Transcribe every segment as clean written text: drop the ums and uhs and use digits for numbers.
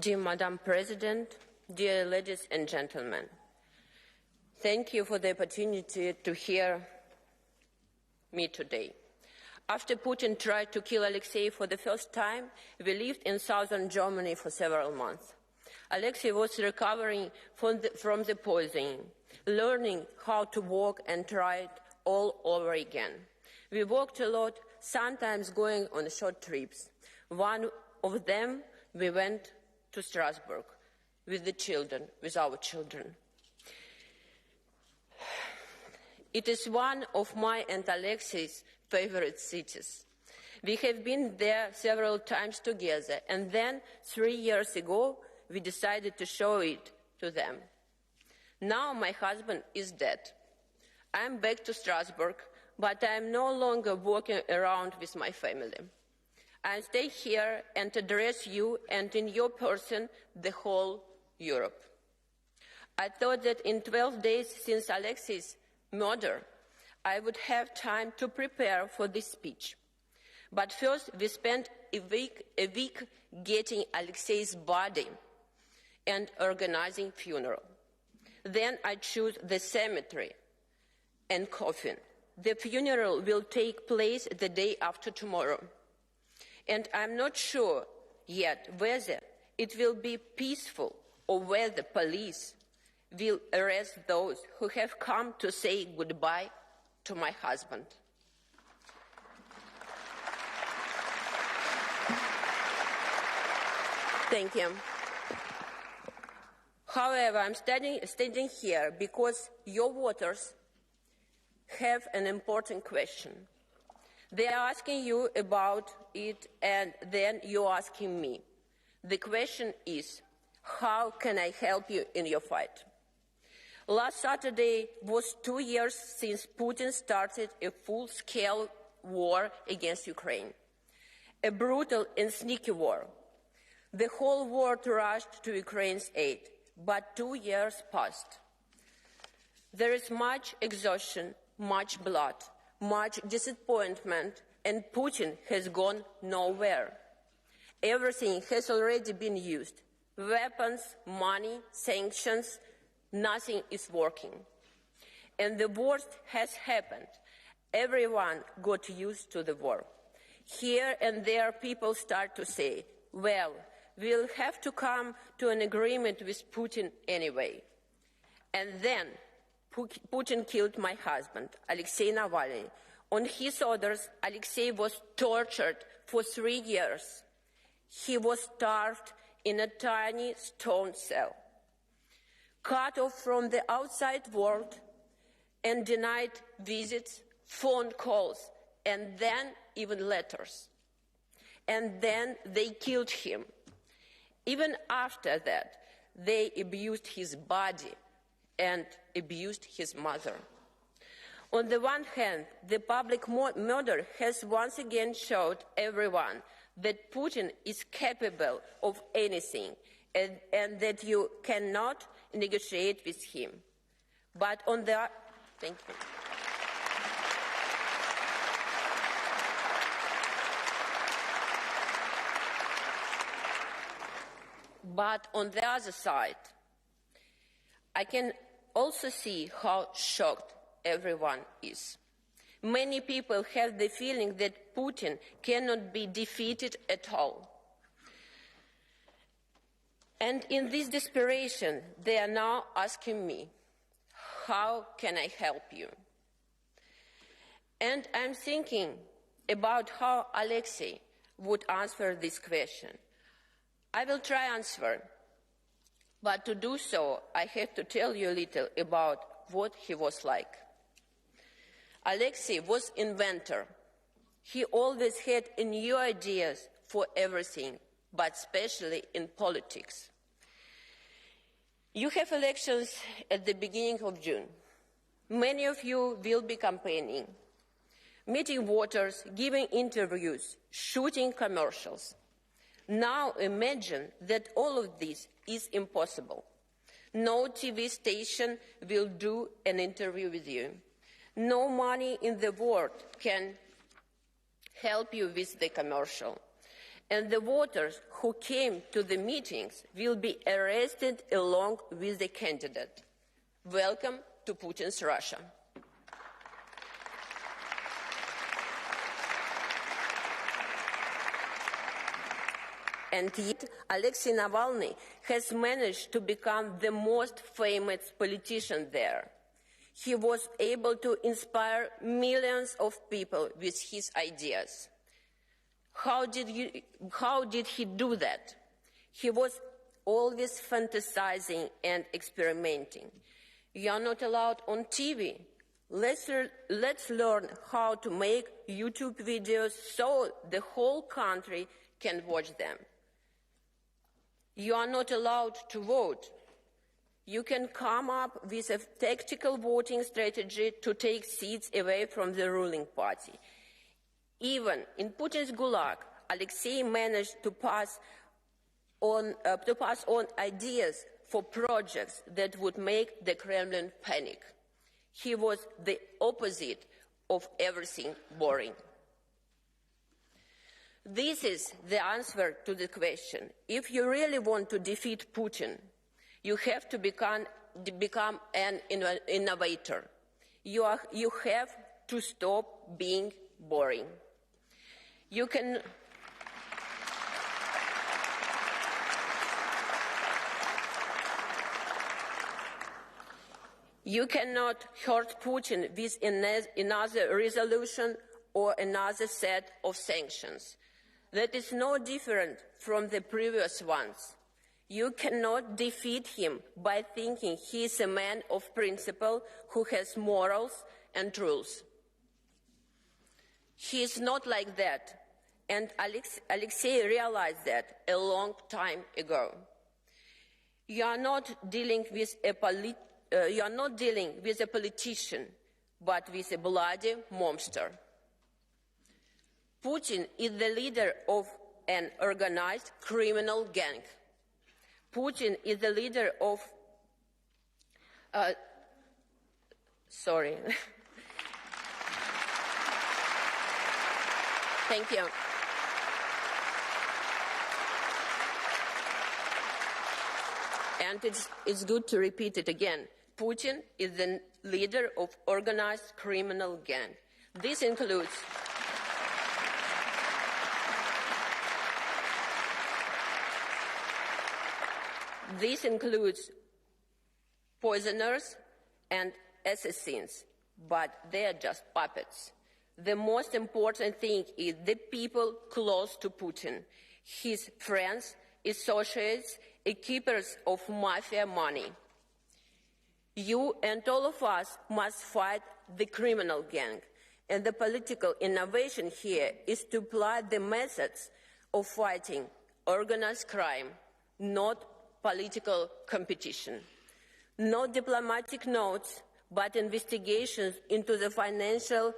Dear Madam President, dear ladies and gentlemen, thank you for the opportunity to hear me today. After Putin tried to kill Alexei for the first time, we lived in southern Germany for several months. Alexei was recovering from the poisoning, learning how to walk and try it all over again. We walked a lot, sometimes going on short trips. One of them, we went to Strasbourg with our children. It is one of my and Alexei's favorite cities. We have been there several times together, and then 3 years ago, we decided to show it to them. Now my husband is dead. I'm back to Strasbourg, but I'm no longer walking around with my family. I stay here and address you and in your person the whole Europe. I thought that in 12 days since Alexei's murder, I would have time to prepare for this speech. But first, we spent a week getting Alexei's body and organizing funeral. Then I choose the cemetery and coffin. The funeral will take place the day after tomorrow. And I'm not sure yet whether it will be peaceful or whether police will arrest those who have come to say goodbye to my husband. Thank you. However, I'm standing here because your voters have an important question. They are asking you about it, and then you're asking me. The question is, how can I help you in your fight? Last Saturday was 2 years since Putin started a full-scale war against Ukraine, a brutal and sneaky war. The whole world rushed to Ukraine's aid, but 2 years passed. There is much exhaustion, much blood, much disappointment, and Putin has gone nowhere. Everything has already been used. Weapons, money, sanctions, nothing is working. And the worst has happened. Everyone got used to the war. Here and there people start to say, well, we'll have to come to an agreement with Putin anyway. And then Putin killed my husband, Alexei Navalny. On his orders, Alexei was tortured for 3 years. He was starved in a tiny stone cell, cut off from the outside world and denied visits, phone calls, and then even letters. And then they killed him. Even after that, they abused his body and abused his mother. On the one hand, the public murder has once again showed everyone that Putin is capable of anything and that you cannot negotiate with him. But on the thank you. But on the other side, I can also see how shocked everyone is. Many people have the feeling that Putin cannot be defeated at all. And in this desperation, they are now asking me, how can I help you? And I'm thinking about how Alexei would answer this question. I will try to answer, but to do so, I have to tell you a little about what he was like. Alexei was an inventor. He always had new ideas for everything, but especially in politics. You have elections at the beginning of June. Many of you will be campaigning, meeting voters, giving interviews, shooting commercials. Now imagine that all of this is impossible. No TV station will do an interview with you. No money in the world can help you with the commercial. and the voters who came to the meetings will be arrested along with the candidate. Welcome to Putin's Russia. And yet, Alexei Navalny has managed to become the most famous politician there. He was able to inspire millions of people with his ideas. How did he do that? He was always fantasizing and experimenting. You are not allowed on TV. Let's learn how to make YouTube videos so the whole country can watch them. You are not allowed to vote. You can come up with a tactical voting strategy to take seats away from the ruling party. Even in Putin's gulag, Alexei managed to pass on ideas for projects that would make the Kremlin panic. He was the opposite of everything boring. This is the answer to the question. If you really want to defeat Putin, you have to become an innovator. You have to stop being boring. You cannot hurt Putin with another resolution or another set of sanctions. That is no different from the previous ones. You cannot defeat him by thinking he is a man of principle who has morals and rules. He is not like that, and Alexei realized that a long time ago. You are not dealing with a politician, but with a bloody monster. Putin is the leader of an organized criminal gang. Putin is the leader of... sorry. Thank you. And it's good to repeat it again. Putin is the leader of organized criminal gang. This includes poisoners and assassins, but they are just puppets. The most important thing is the people close to Putin, his friends, associates, keepers of mafia money. You and all of us must fight the criminal gang, and the political innovation here is to apply the methods of fighting organized crime, not political competition. Not diplomatic notes, but investigations into the financial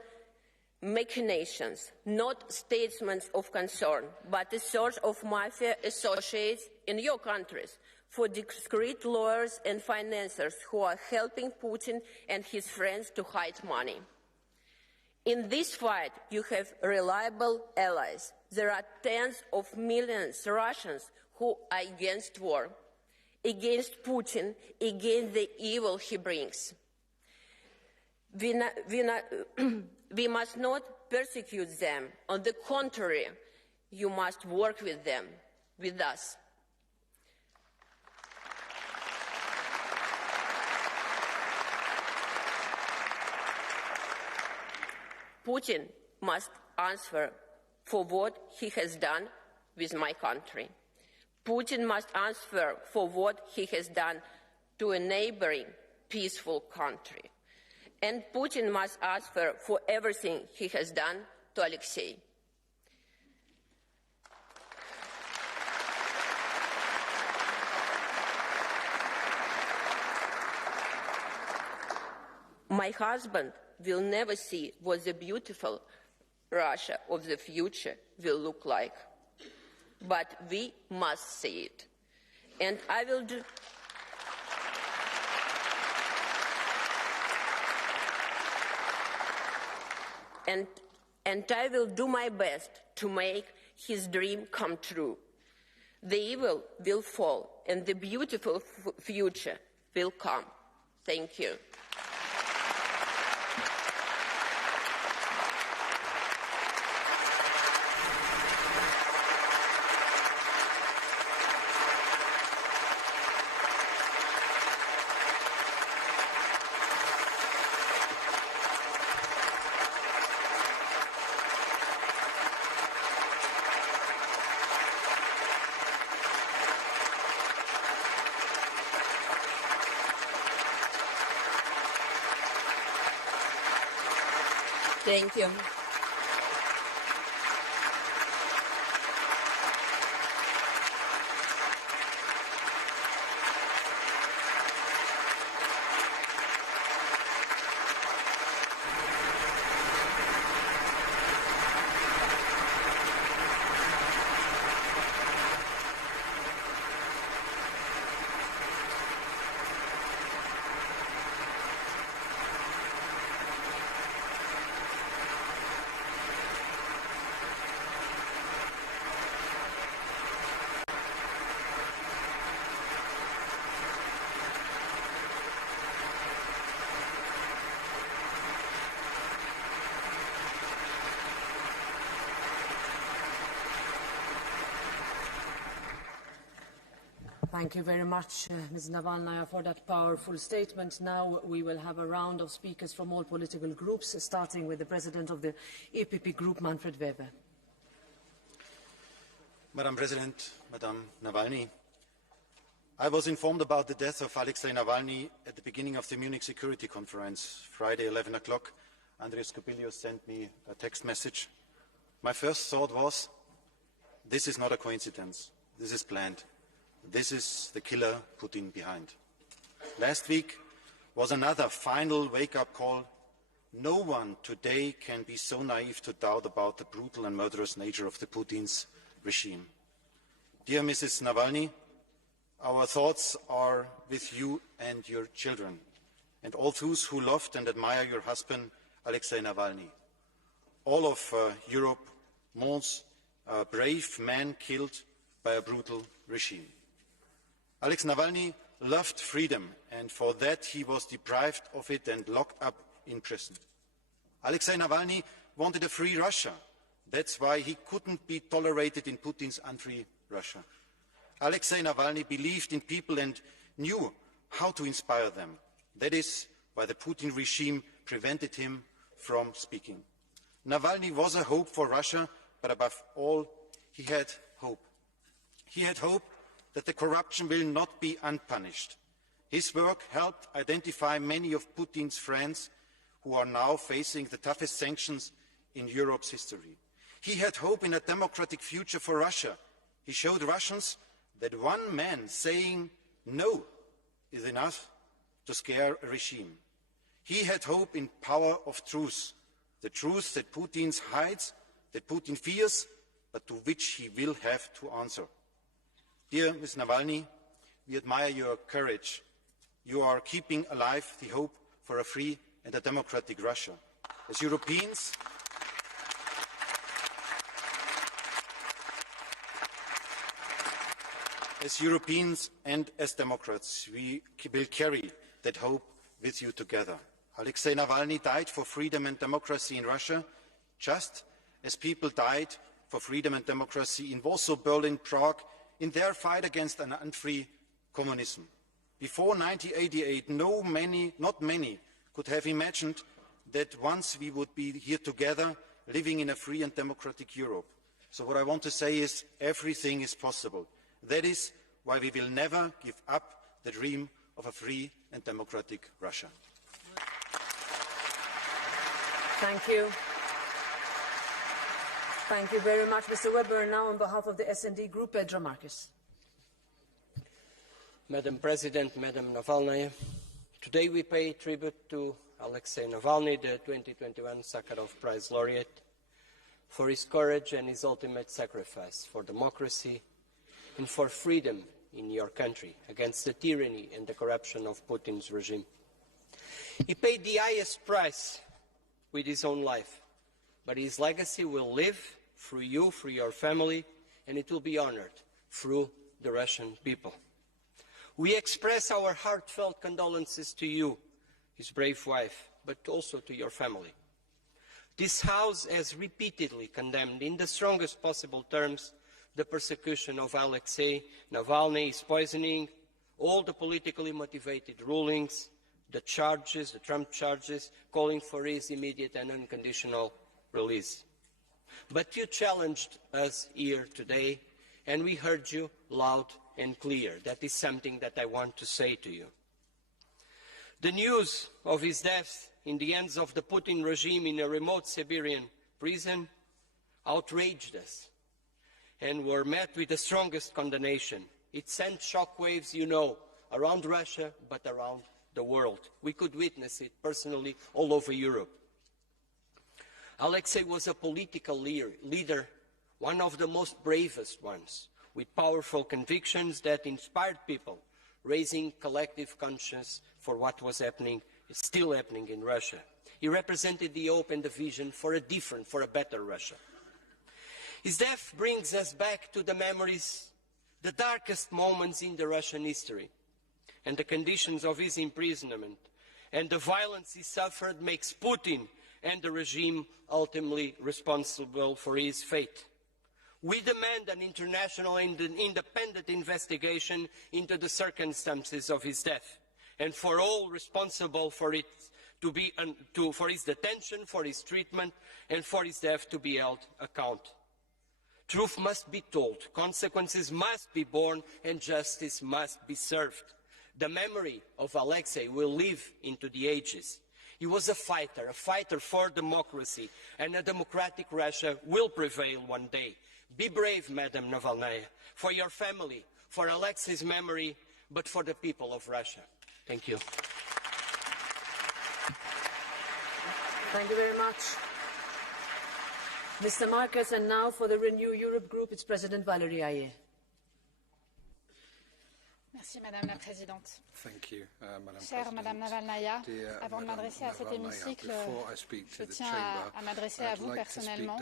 machinations, not statements of concern, but a search of mafia associates in your countries for discreet lawyers and financiers who are helping Putin and his friends to hide money. In this fight, you have reliable allies. There are tens of millions of Russians who are against war, against Putin, against the evil he brings. We must not persecute them. On the contrary, you must work with them, with us. Putin must answer for what he has done with my country. Putin must answer for what he has done to a neighboring peaceful country. And Putin must answer for everything he has done to Alexei. My husband will never see what the beautiful Russia of the future will look like. But we must see it. And I will do... And I will do my best to make his dream come true. The evil will fall and the beautiful future will come. Thank you. Thank you. Thank you very much, Ms. Navalnaya, for that powerful statement. Now we will have a round of speakers from all political groups, starting with the President of the EPP Group, Manfred Weber. Madam President, Madam Navalny, I was informed about the death of Alexei Navalny at the beginning of the Munich Security Conference, Friday, 11 o'clock. Andreas Kubilius sent me a text message. My first thought was, this is not a coincidence. This is planned. This is the killer Putin behind. Last week was another final wake-up call. No one today can be so naive to doubt about the brutal and murderous nature of the Putin's regime. Dear Mrs. Navalny, our thoughts are with you and your children, and all those who loved and admire your husband, Alexei Navalny. All of Europe mourns a brave man killed by a brutal regime. Alex Navalny loved freedom, and for that he was deprived of it and locked up in prison. Alexei Navalny wanted a free Russia. That's why he couldn't be tolerated in Putin's unfree Russia. Alexei Navalny believed in people and knew how to inspire them. That is why the Putin regime prevented him from speaking. Navalny was a hope for Russia, but above all, he had hope. He had hope that the corruption will not be unpunished. His work helped identify many of Putin's friends who are now facing the toughest sanctions in Europe's history. He had hope in a democratic future for Russia. He showed Russians that one man saying no is enough to scare a regime. He had hope in power of truth, the truth that Putin hides, that Putin fears, but to which he will have to answer. Dear Ms. Navalny, we admire your courage. You are keeping alive the hope for a free and a democratic Russia. As Europeans, and as democrats, we will carry that hope with you together. Alexei Navalny died for freedom and democracy in Russia, just as people died for freedom and democracy in Warsaw, Berlin, Prague, in their fight against an unfree communism. Before 1988, not many could have imagined that once we would be here together, living in a free and democratic Europe. So what I want to say is everything is possible. That is why we will never give up the dream of a free and democratic Russia. Thank you. Thank you very much, Mr. Weber. Now, on behalf of the S&D Group, Pedro Marques. Madam President, Madam Navalnaya, today we pay tribute to Alexei Navalny, the 2021 Sakharov Prize laureate, for his courage and his ultimate sacrifice for democracy and for freedom in your country against the tyranny and the corruption of Putin's regime. He paid the highest price with his own life, but his legacy will live through you, through your family, and it will be honored through the Russian people. We express our heartfelt condolences to you, his brave wife, but also to your family. This House has repeatedly condemned in the strongest possible terms the persecution of Alexei Navalny, his poisoning, all the politically motivated rulings, the charges, the Trump charges, calling for his immediate and unconditional release. But you challenged us here today, and we heard you loud and clear. That is something that I want to say to you. The news of his death in the hands of the Putin regime in a remote Siberian prison outraged us and were met with the strongest condemnation. It sent shockwaves, you know, around Russia, but around the world. We could witness it personally all over Europe. Alexei was a political leader, one of the most bravest ones, with powerful convictions that inspired people, raising collective conscience for what was happening, is still happening in Russia. He represented the hope and the vision for a different, for a better Russia. His death brings us back to the memories, the darkest moments in the Russian history, and the conditions of his imprisonment and the violence he suffered makes Putin and the regime ultimately responsible for his fate. We demand an international and an independent investigation into the circumstances of his death, and for all responsible for it for his detention, for his treatment, and for his death to be held account. Truth must be told, consequences must be borne, and justice must be served. The memory of Alexei will live into the ages. He was a fighter for democracy, and a democratic Russia will prevail one day. Be brave, Madam Navalnaya, for your family, for Alexei's memory, but for the people of Russia. Thank you. Thank you very much, Mr. Marques. And now for the Renew Europe Group, it's President Valerie. Merci Madame la Présidente. Thank you, Chère Madame Navalnaya, avant de m'adresser à cet hémicycle, je tiens à m'adresser à vous personnellement.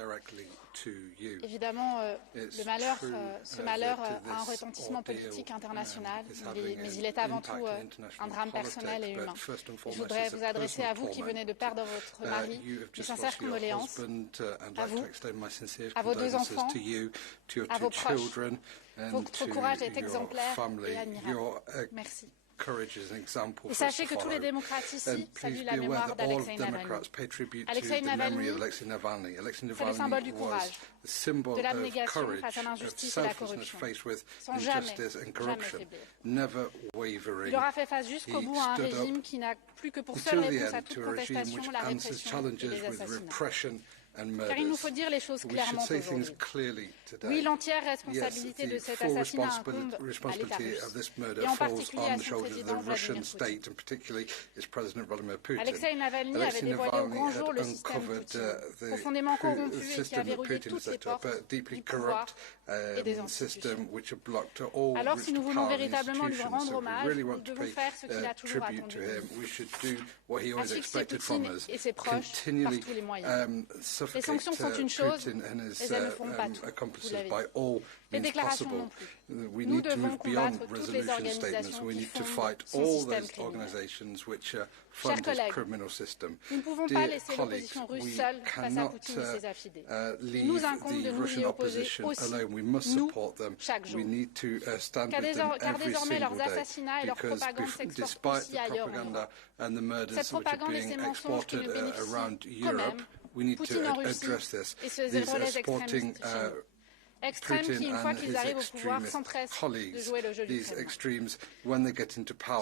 Évidemment, ce malheur a un retentissement politique international, mais il est avant tout un drame personnel et humain. Et je voudrais vous adresser à vous qui venez de perdre votre mari, mes sincères condoléances, à vous, à vos deux enfants, à vos proches. Votre courage est exemplaire et admirable. Merci. Et sachez que tous les démocrates ici saluent la mémoire d'Alexei Navalny. Alexei Navalny, c'est le symbole du courage, de l'abnégation face à l'injustice et la corruption, sans jamais faiblir. Il aura fait face jusqu'au bout à un régime qui n'a plus que pour seule réponse à toute contestation la répression et les assassinats. Car il nous faut dire les choses clairement aujourd'hui. Oui, l'entière responsabilité de cet assassinat incombe à l'État russe, et en particulier à son président Vladimir Poutine. Alexei Navalny avait dévoilé au grand jour le système Poutine, profondément corrompu et qui a verrouillé toutes les portes du pouvoir et des institutions. Alors, si nous voulons véritablement lui rendre hommage, nous devons faire ce qu'il a toujours attendu de nous. Asphyxier Poutine et ses proches par tous les moyens. Les sanctions sont une chose, mais elles ne font pas tout, vous l'avez dit. Les déclarations non plus. Nous devons combattre toutes les organisations qui fondent son système criminel. Chers collègues, nous ne pouvons pas laisser l'opposition russe seule face à Poutine et ses affidés. Il nous incombe de nous y opposer aussi, nous, chaque jour. Car désormais, leurs assassinats et leur propagande s'exportent aussi ailleurs au monde. Cette propagande et ces mensonges qui ne bénéficient qu'eux-mêmes, Poutine en Russie et ses relais extrémistes chez nous. Extrêmes qui, une fois qu'ils arrivent au pouvoir, s'empressent de jouer le jeu du Kremlin.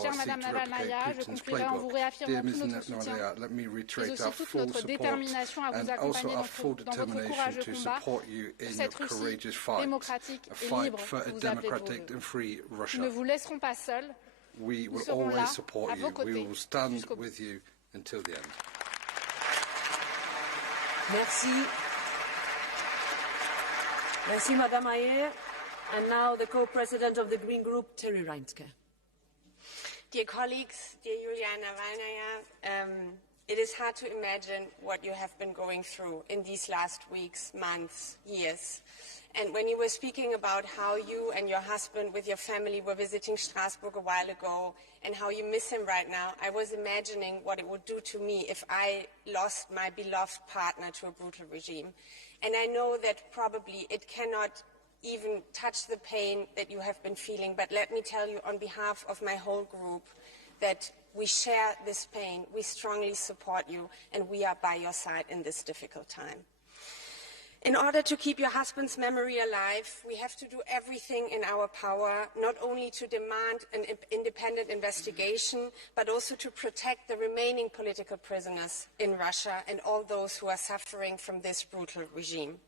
Chère Madame Navalnaya, je conclurai en vous réaffirmant tout notre soutien, mais aussi toute notre détermination à vous accompagner dans votre courageux combat pour cette Russie démocratique et libre que vous appelez de vos vœux. Nous ne vous laisserons pas seuls, nous serons là, à vos côtés, jusqu'au bout. Merci. Merci, Madame Ayer. And now the co-president of the Green Group, Terry Reintke. Dear colleagues, dear Yulia Navalnaya, It is hard to imagine what you have been going through in these last weeks, months, years. And when you were speaking about how you and your husband with your family were visiting Strasbourg a while ago and how you miss him right now, I was imagining what it would do to me if I lost my beloved partner to a brutal regime. And I know that probably it cannot even touch the pain that you have been feeling, but let me tell you on behalf of my whole group that we share this pain, we strongly support you, and we are by your side in this difficult time. In order to keep your husband's memory alive, we have to do everything in our power, not only to demand an independent investigation, but also to protect the remaining political prisoners in Russia and all those who are suffering from this brutal regime.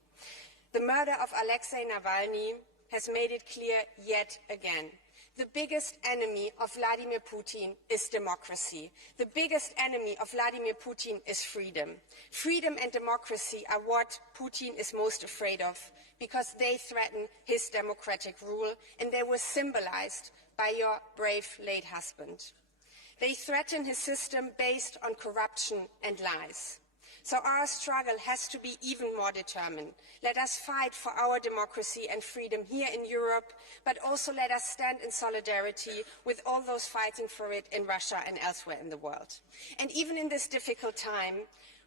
The murder of Alexei Navalny has made it clear yet again. The biggest enemy of Vladimir Putin is democracy. The biggest enemy of Vladimir Putin is freedom. Freedom and democracy are what Putin is most afraid of because they threaten his democratic rule, and they were symbolized by your brave late husband. They threaten his system based on corruption and lies. So our struggle has to be even more determined. Let us fight for our democracy and freedom here in Europe, but also let us stand in solidarity with all those fighting for it in Russia and elsewhere in the world. And even in this difficult time,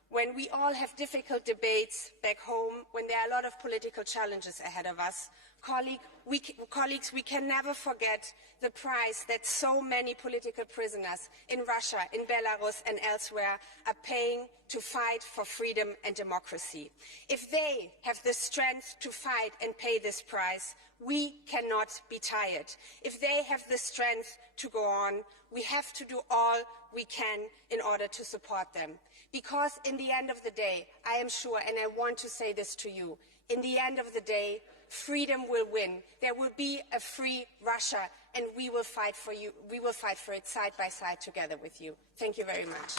when we all have difficult debates back home, when there are a lot of political challenges ahead of us, colleagues, we can never forget the price that so many political prisoners in Russia, in Belarus and elsewhere are paying to fight for freedom and democracy. If they have the strength to fight and pay this price, we cannot be tired. If they have the strength to go on, we have to do all we can in order to support them. Because in the end of the day, I am sure, and I want to say this to you, in the end of the day, freedom will win. There will be a free Russia, and we will fight for you. We will fight for it side by side together with you. Thank you very much.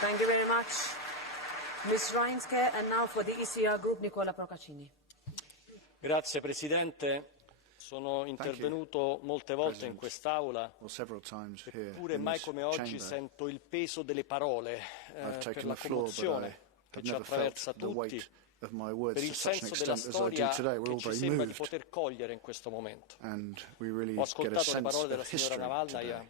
Thank you very much, Ms. Reintke. And now for the ECR group, Nicola Procaccini. Grazie Presidente. Sono intervenuto molte volte in quest'Aula, eppure mai come oggi sento il peso delle parole per la commozione che ci attraversa tutti, per il senso della storia che ci sembra di poter cogliere in questo momento. Ho ascoltato le parole della signora Navalnaya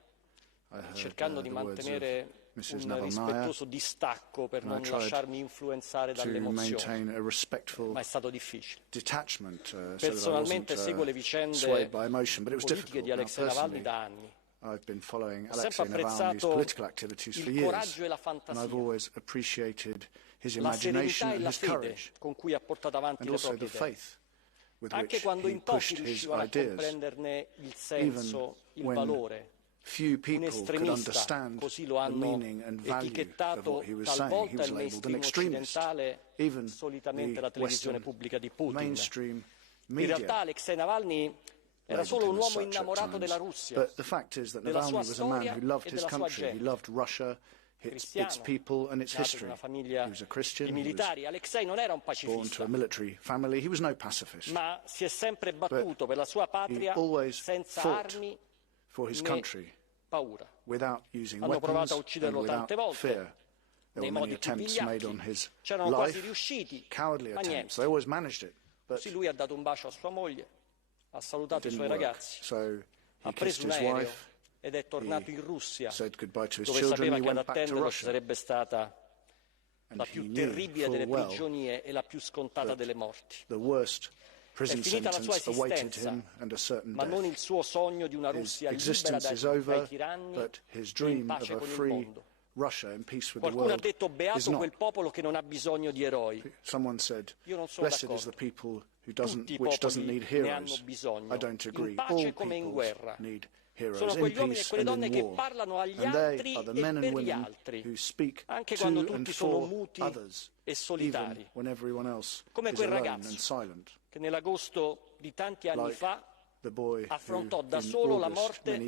cercando di mantenere un rispettoso distacco per non lasciarmi influenzare dalle emozioni, ma è stato difficile. Personalmente seguo le vicende politiche di Alexei Navalny da anni. Ho sempre apprezzato il coraggio e la fantasia, la serenità e la fede con cui ha portato avanti le proprie idee, anche quando in pochi riuscivano a comprenderne il senso, il valore. Un estremista, così lo hanno etichettato talvolta il mainstream occidentale, solitamente la televisione pubblica di Putin. In realtà Alexei Navalny era solo un uomo innamorato della Russia, della sua storia e della sua gente. Cristiano, nato in una famiglia di militari. Alexei non era un pacifista, ma si è sempre battuto per la sua patria senza armi né paura. Hanno provato a ucciderlo tante volte, nei modi più vigliacchi. C'erano quasi riusciti, ma niente. Così lui ha dato un bacio a sua moglie, ha salutato i suoi ragazzi, ha preso un aereo ed è tornato in Russia, dove sapeva che ad attenderlo ci sarebbe stata la più terribile delle prigionie e la più scontata delle morti. È finita la sua esistenza, ma non il suo sogno di una Russia libera dai tiranni e in pace con il mondo. Qualcuno ha detto beato quel popolo che non ha bisogno di eroi. Io non sono d'accordo. Tutti i popoli ne hanno bisogno, in pace come in guerra. Sono quegli uomini e quelle donne che parlano agli altri e per gli altri, anche quando tutti sono muti e solitari, come quel ragazzo che nell'agosto di tanti anni fa affrontò da solo la morte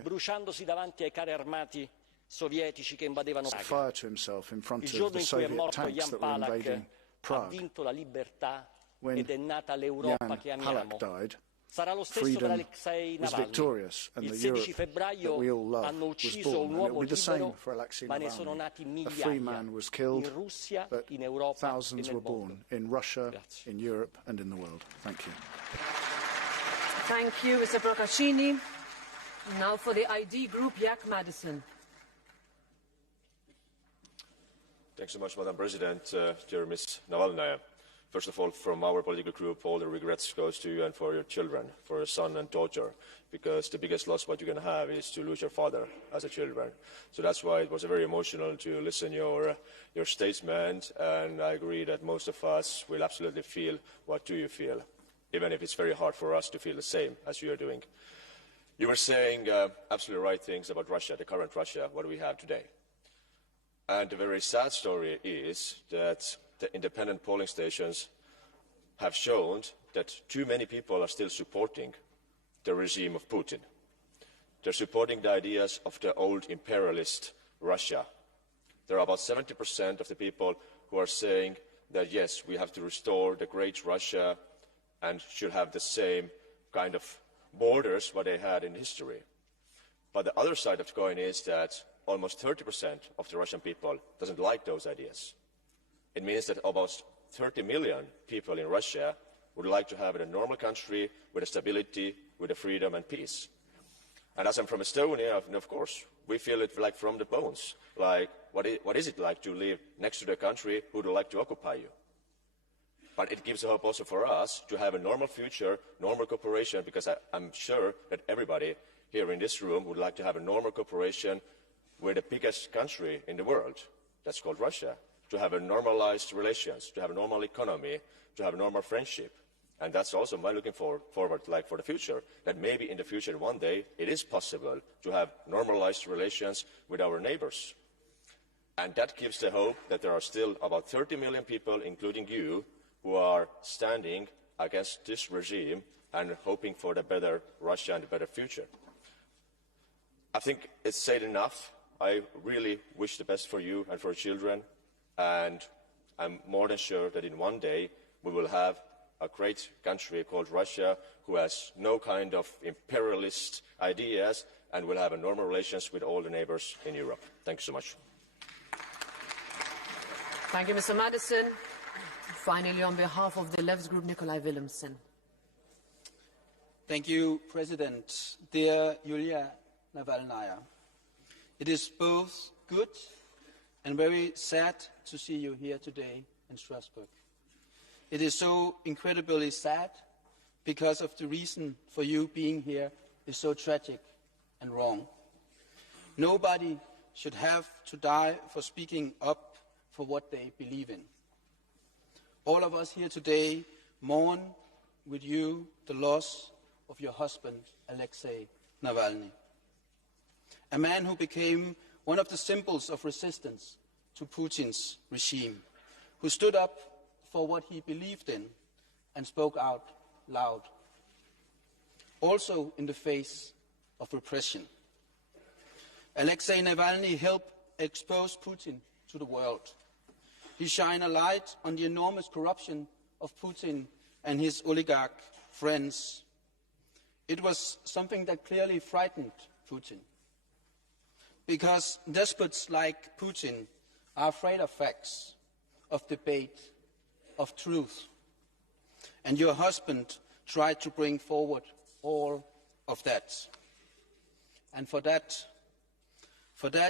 bruciandosi davanti ai carri armati sovietici che invadevano Praga. Il giorno in cui è morto Jan Palach ha vinto la libertà ed è nata l'Europa che amiamo. Sarà lo stesso per Alexei Navalny. Il 16 febbraio hanno ucciso un uomo libero, ma ne sono nati migliaia in Russia, in Europa e nel mondo. Grazie. Thank you, Mr. Procaccini. Now for the ID group, Jack Madison. Thanks so much, Madam President. Dear Ms. Navalnaya, first of all, from our political group, all the regrets goes to you and for your children, for your son and daughter, because the biggest loss what you can have is to lose your father as a children. So that's why it was very emotional to listen your statement, and I agree that most of us will absolutely feel what do you feel, even if it's very hard for us to feel the same as you are doing. You were saying absolutely right things about Russia, the current Russia, what we have today. And the very sad story is that the independent polling stations have shown that too many people are still supporting the regime of Putin. They're supporting the ideas of the old imperialist Russia. There are about 70% of the people who are saying that, yes, we have to restore the great Russia and should have the same kind of borders what they had in history. But the other side of the coin is that almost 30% of the Russian people doesn't like those ideas. It means that about 30 million people in Russia would like to have a normal country with a stability, with a freedom and peace. And as I'm from Estonia, of course, we feel it like from the bones. Like, what is it like to live next to the country who would like to occupy you? But it gives hope also for us to have a normal future, normal cooperation, because I'm sure that everybody here in this room would like to have a normal cooperation with the biggest country in the world, that's called Russia, to have a normalized relations, to have a normal economy, to have a normal friendship. And that's also my looking forward like for the future, that maybe in the future one day it is possible to have normalized relations with our neighbors. And that gives the hope that there are still about 30 million people, including you, who are standing against this regime and hoping for the better Russia and a better future. I think it's said enough. I really wish the best for you and for your children, and I'm more than sure that in one day we will have a great country called Russia who has no kind of imperialist ideas and will have a normal relations with all the neighbors in Europe. Thank you so much. Thank you, Mr. Madison. Finally, on behalf of the Left Group, Nikolai Willumsen. Thank you, President. Dear Yulia Navalnaya, it is both good and very sad to see you here today in Strasbourg. It is so incredibly sad because of the reason for you being here is so tragic and wrong. Nobody should have to die for speaking up for what they believe in. All of us here today mourn with you the loss of your husband, Alexei Navalny, a man who became one of the symbols of resistance to Putin's regime, who stood up for what he believed in and spoke out loud, also in the face of repression. Alexei Navalny helped expose Putin to the world. He shined a light on the enormous corruption of Putin and his oligarch friends. It was something that clearly frightened Putin, because despots like Putin are afraid of facts, of debate, of truth. And your husband tried to bring forward all of that. And for that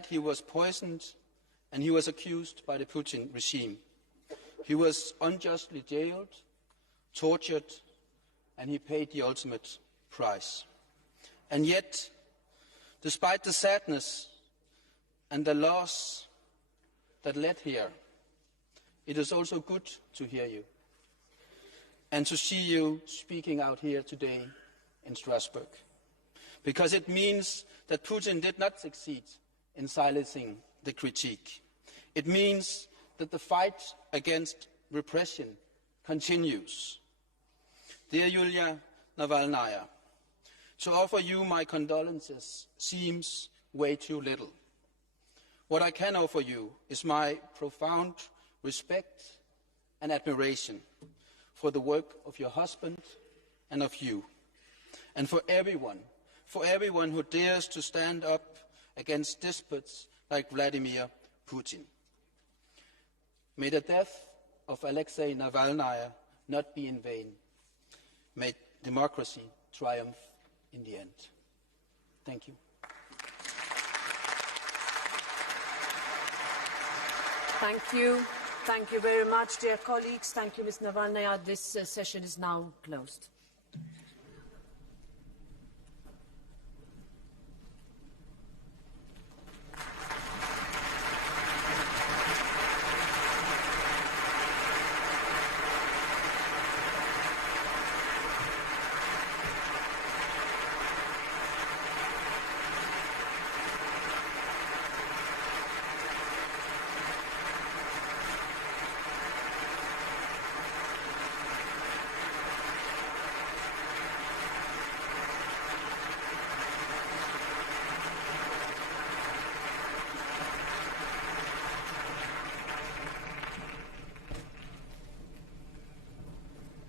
he was poisoned and he was accused by the Putin regime. He was unjustly jailed, tortured, and he paid the ultimate price. And yet, despite the sadness and the loss that led here, it is also good to hear you and to see you speaking out here today in Strasbourg, because it means that Putin did not succeed in silencing the critique. It means that the fight against repression continues. Dear Yulia Navalnaya, to offer you my condolences seems way too little. What I can offer you is my profound respect and admiration for the work of your husband and of you. and for everyone who dares to stand up against despots like Vladimir Putin. May the death of Alexei Navalny not be in vain. May democracy triumph in the end. Thank you. Thank you. Thank you very much, dear colleagues. Thank you, Ms. Navalnaya. This session is now closed.